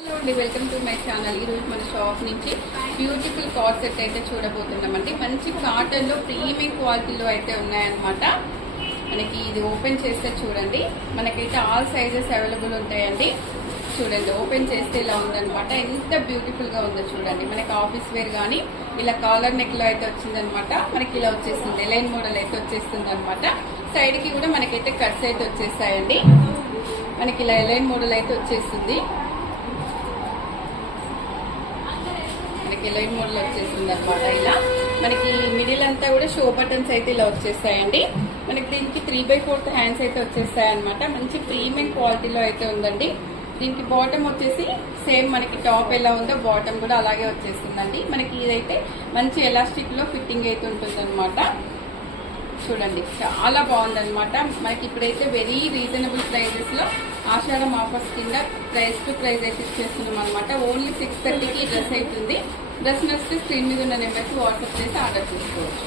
Hello అండి, welcome to my channel. ఈరోజు మన షాప్ నుంచి బ్యూటిఫుల్ కార్డ్ సెట్ అయితే చూడబోతున్నామండి. మంచి కాటన్లో ప్రీమియం క్వాలిటీలో అయితే ఉన్నాయన్నమాట. మనకి ఇది ఓపెన్ చేస్తే చూడండి, మనకైతే ఆల్ సైజెస్ అవైలబుల్ ఉంటాయండి. చూడండి, ఓపెన్ చేస్తే ఇలా ఉందన్నమాట. ఎంత బ్యూటిఫుల్ గా ఉందో చూడండి. మనకి ఆఫీస్ వేర్ కానీ ఇలా కాలర్ నెక్ లో అయితే వచ్చిందనమాట. మనకి ఇలా వచ్చేస్తుంది, లైన్ మోడల్ అయితే వచ్చేస్తుంది అనమాట. సైడ్ కి కూడా మనకైతే కట్స్ అయితే వచ్చేస్తాయండి. మనకి ఇలా లైన్ మోడల్ అయితే వచ్చేస్తుంది. లైన్ మోడల్ వచ్చేస్తుంది అనమాట. ఇలా మనకి మిడిల్ అంతా కూడా షో బటన్స్ అయితే ఇలా వచ్చేస్తాయండి. మనకి దీనికి 3/4 హ్యాండ్స్ అయితే వచ్చేస్తాయి అనమాట. మంచి ప్రీమియం క్వాలిటీలో అయితే ఉందండి. దీనికి బాటమ్ వచ్చేసి సేమ్ మనకి టాప్ ఎలా ఉందో బాటమ్ కూడా అలాగే వచ్చేస్తుందండి. మనకి ఇదైతే మంచి ఎలాస్టిక్ లో ఫిట్టింగ్ అయితే ఉంటుంది అనమాట. చూడండి, చాలా బాగుందన్నమాట. మనకి ఇప్పుడైతే వెరీ రీజనబుల్ ప్రైజెస్ లో ఆషాఢం ఆఫర్స్ కింద ప్రైస్ టు ప్రైస్ అయితే ఇచ్చేస్తున్నాం అనమాట. ఓన్లీ 630కి డ్రెస్ అవుతుంది. డ్రెస్ నచ్చితే స్క్రీన్ మీద ఉన్న నెంబర్కి వాట్సాప్ చేసి ఆర్డర్ చేసుకోవచ్చు.